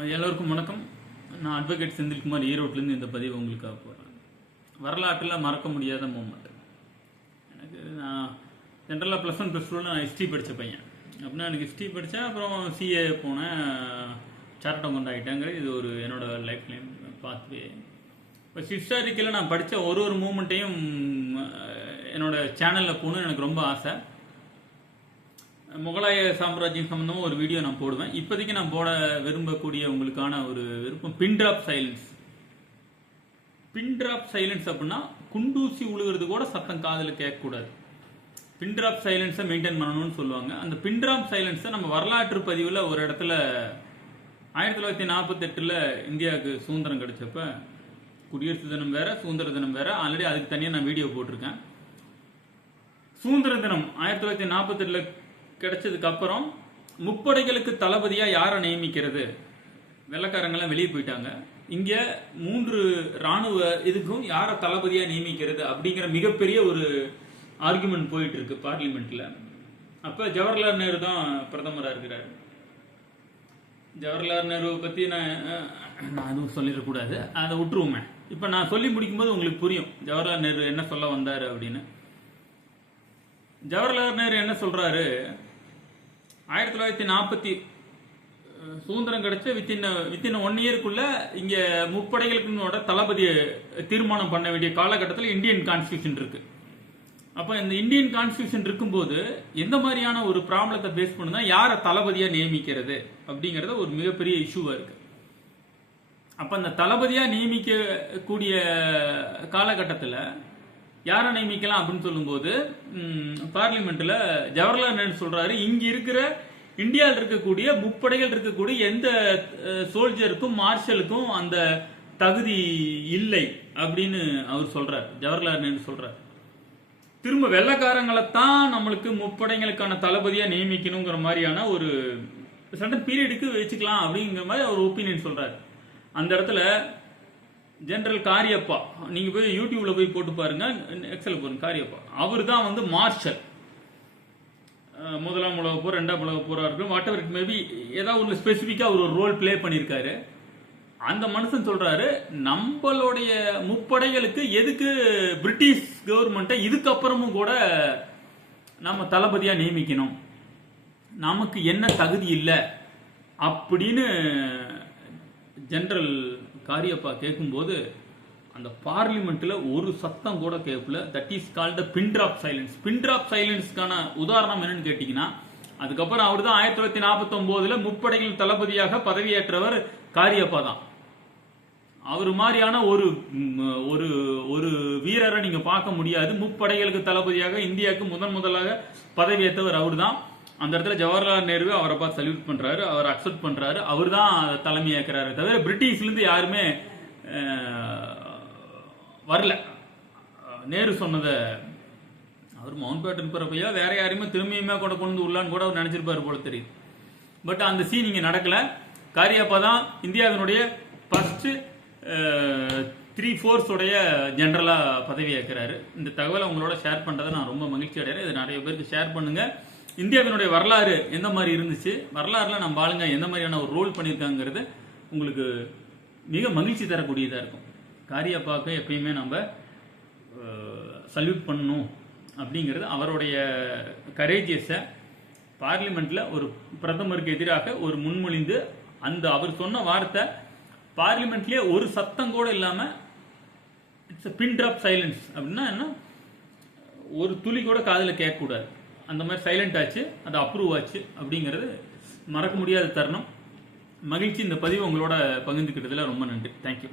எல்லோருக்கும் வணக்கம். நான் அட்வொகேட் செந்தில்குமார் ஈரோட்லேருந்து இந்த பதிவு உங்களுக்காக போகிறேன் வரலாற்றில் மறக்க முடியாத மூமெண்ட் எனக்கு நான் ஜென்ரலாக ப்ளஸ் ஒன் ப்ளஸ் டூவில் நான் ஹிஸ்ட்ரி படித்த பையன். அப்படின்னா எனக்கு ஹிஸ்ட்ரி படித்தேன் அப்புறம் சிஏ போனேன். சார்ட் அக்கௌண்ட் ஆகிட்டேங்கிறது இது ஒரு என்னோடய லைஃப் லைன் பாத்வே இப்போ ஹிஸ்டாரிக்கலில் நான் படித்த ஒரு ஒரு மூமெண்ட்டையும் என்னோடய சேனலில் போகணும்னு எனக்கு ரொம்ப ஆசை. முகலாய சாம்ராஜ்யம் சம்பந்தமாக ஒரு வீடியோ நான் போடுவேன். இப்போதைக்கு நான் போட விரும்பக்கூடிய உங்களுக்கான ஒரு விருப்பம் pin drop silence pin drop silence அப்படின்னா குண்டூசி உழுகிறது கூட சத்தம் காதில் கேட்கக்கூடாது. பின்ட்ராப் சைலன்ஸை மெயின்டைன் பண்ணணும்னு சொல்லுவாங்க. அந்த பின் ட்ராப் சைலன்ஸை நம்ம வரலாற்று பதிவில் ஒரு இடத்துல ஆயிரத்தி தொள்ளாயிரத்தி நாற்பத்தெட்டில் இந்தியாவுக்கு சுதந்திரம் கிடைச்சப்ப குடியரசு தினம் வேற சுதந்திர தினம் வேற ஆல்ரெடி அதுக்கு தனியாக நான் வீடியோ போட்டிருக்கேன். சுதந்திர தினம் ஆயிரத்தி தொள்ளாயிரத்தி நாற்பத்தெட்டில் கிடைச்சதுக்கு அப்புறம் முப்படைகளுக்கு தளபதியா யாரை நியமிக்கிறது? வெள்ளக்காரங்கெல்லாம் வெளியே போயிட்டாங்க. இங்க மூன்று ராணுவ இதுக்கும் யாரை தளபதியா நியமிக்கிறது அப்படிங்கிற மிகப்பெரிய ஒரு ஆர்குமெண்ட் போயிட்டு இருக்கு பார்லிமெண்ட்ல அப்ப ஜவஹர்லால் நேரு தான் பிரதமரா இருக்கிறாரு. ஜவஹர்லால் நேருவை பத்தி நான் அதுவும் நான் எதுவும் சொல்லிடக்கூடாது அதை விட்டுருவோமே. இப்ப நான் சொல்லி முடிக்கும்போது உங்களுக்கு புரியும். ஜவஹர்லால் நேரு என்ன சொல்ல வந்தாரு அப்படின்னு. ஜவஹர்லால் நேரு என்ன சொல்றாரு? ஆயிரத்தி தொள்ளாயிரத்தி நாற்பத்தி சுதந்திரம் கிடைச்ச வித்தின் வித்தின் ஒன் இயருக்குள்ள இங்க முப்படைகளுக்குனோட தளபதி தீர்மானம் பண்ண வேண்டிய காலகட்டத்தில் இந்தியன் கான்ஸ்டியூஷன் இருக்கு. அப்ப இந்த இந்தியன் கான்ஸ்டியூஷன் இருக்கும்போது எந்த மாதிரியான ஒரு ப்ராப்ளத்தை பேஸ் பண்ணுனா யாரை தளபதியா நியமிக்கிறது அப்படிங்கறது ஒரு மிகப்பெரிய இஷ்யூவா இருக்கு. அப்ப அந்த தளபதியா நியமிக்கக்கூடிய காலகட்டத்தில் யாரை நியமிக்கலாம் அப்படின்னு சொல்லும்போது பார்லிமெண்ட்டில் பார்லிமெண்ட்ல ஜவஹர்லால் நேரு சொல்றாரு இங்க இருக்கிற இந்தியாவில் இருக்கக்கூடிய முப்படைகள் இருக்கக்கூடிய எந்த சோல்ஜருக்கும் மார்ஷலுக்கும் அந்த தகுதி இல்லை அப்படின்னு அவர் சொல்றார். ஜவஹர்லால் நேரு சொல்றார். திரும்ப வெள்ளக்காரங்களைத்தான் நம்மளுக்கு முப்படைகளுக்கான தளபதியா நியமிக்கணுங்கிற மாதிரியான ஒரு சட்ட பீரியடுக்கு வச்சுக்கலாம் அப்படிங்கிற மாதிரி அவர் ஒப்பீனியன் சொல்றாரு. அந்த இடத்துல ஜென்ரல் காரியப்பா நீங்க போய் யூடியூப்ல போய் போட்டு பாருங்க எக்ஸல் போருங்க காரியப்பா அவர் தான் வந்து மார்ஷல் முதலாம் உலக போர் ரெண்டாம் உலக போராக இருக்கும் வாட் எவர் இட் மேபி ஏதாவது ஒன்று ஸ்பெசிஃபிக்காக அவர் ஒரு ரோல் ப்ளே பண்ணியிருக்காரு. அந்த மனுஷன் சொல்றாரு நம்மளுடைய முப்படைகளுக்கு எதுக்கு பிரிட்டிஷ் கவர்மெண்ட்டை இதுக்கப்புறமும் கூட நம்ம தளபதியாக நியமிக்கணும்? நமக்கு என்ன தகுதி இல்லை? அப்படின்னு ஜென்ரல் காரியப்பா கேட்கும்போது அந்த பார்லிமெண்ட்டில் ஒரு சத்தம் கூட கேட்கல. That is called pin drop silence pin drop சைலன்ஸ்க்கான உதாரணம் என்னன்னு கேட்டிங்கன்னா அதுக்கப்புறம் அவர் தான் ஆயிரத்தி தொள்ளாயிரத்தி நாற்பத்தொம்போதில் முப்படைகள் தளபதியாக பதவியேற்றவர் காரியப்பா தான். அவர் மாதிரியான ஒரு ஒரு ஒரு வீரரை நீங்கள் பார்க்க முடியாது. முப்படைகளுக்கு தளபதியாக இந்தியாவுக்கு முதன் முதலாக பதவியேற்றவர் அவர் தான் அந்த இடத்துல ஜவஹர்லால் நேரு அவரை பார்த்து சல்யூட் பண்றாரு அவர் அக்செப்ட் பண்றாரு. அவர் தான் தலைமை ஏற்கிறாரு தவிர பிரிட்டிஷ்லேருந்து யாருமே வரல. நேரு சொன்னதை அவர் மவுண்ட் பேட்டன் பிறப்பையா வேற யாரையுமே திரும்பியுமே கூட கொண்டு வந்து உள்ளான்னு கூட அவர் நினைச்சிருப்பாரு போல தெரியுது. பட் அந்த சீன் இங்கே நடக்கல. காரியப்பா தான் இந்தியாவினுடைய ஃபர்ஸ்ட் த்ரீ ஃபோர்ஸுடைய ஜென்ரலாக பதவி ஏற்கிறாரு. இந்த தகவலை உங்களோட ஷேர் பண்ணுறதை நான் ரொம்ப மகிழ்ச்சி அடைகிறேன். இதை நிறைய பேருக்கு ஷேர் பண்ணுங்கள் இந்தியாவினுடைய வரலாறு எந்த மாதிரி இருந்துச்சு? வரலாறுல நம்ம ஆளுங்க எந்த மாதிரியான ஒரு ரோல் பண்ணியிருக்காங்கிறது உங்களுக்கு மிக மகிழ்ச்சி தரக்கூடியதாக இருக்கும். காரியப்பாக்கு எப்பயுமே நம்ம சல்யூட் பண்ணணும் அப்படிங்கிறது அவருடைய கரேஜியஸை பார்லிமெண்ட்டில் ஒரு பிரதமருக்கு எதிராக ஒரு முன்மொழிந்து அந்த அவர் சொன்ன வார்த்தை பார்லிமெண்ட்லேயே ஒரு சத்தம் கூட இல்லாமல் இட்ஸ் பின் ட்ராப் சைலன்ஸ் அப்படின்னா என்ன? ஒரு துளி கூட காதில் கேட்கக்கூடாது. அந்த மாதிரி சைலண்ட் ஆச்சு அது அப்ரூவ் ஆச்சு அப்படிங்கிறது மறக்க முடியாத தருணம். மகிழ்ச்சி இந்த பதிவு உங்களோட பகிர்ந்துக்கிட்டதில் ரொம்ப நன்றி. தேங்க்யூ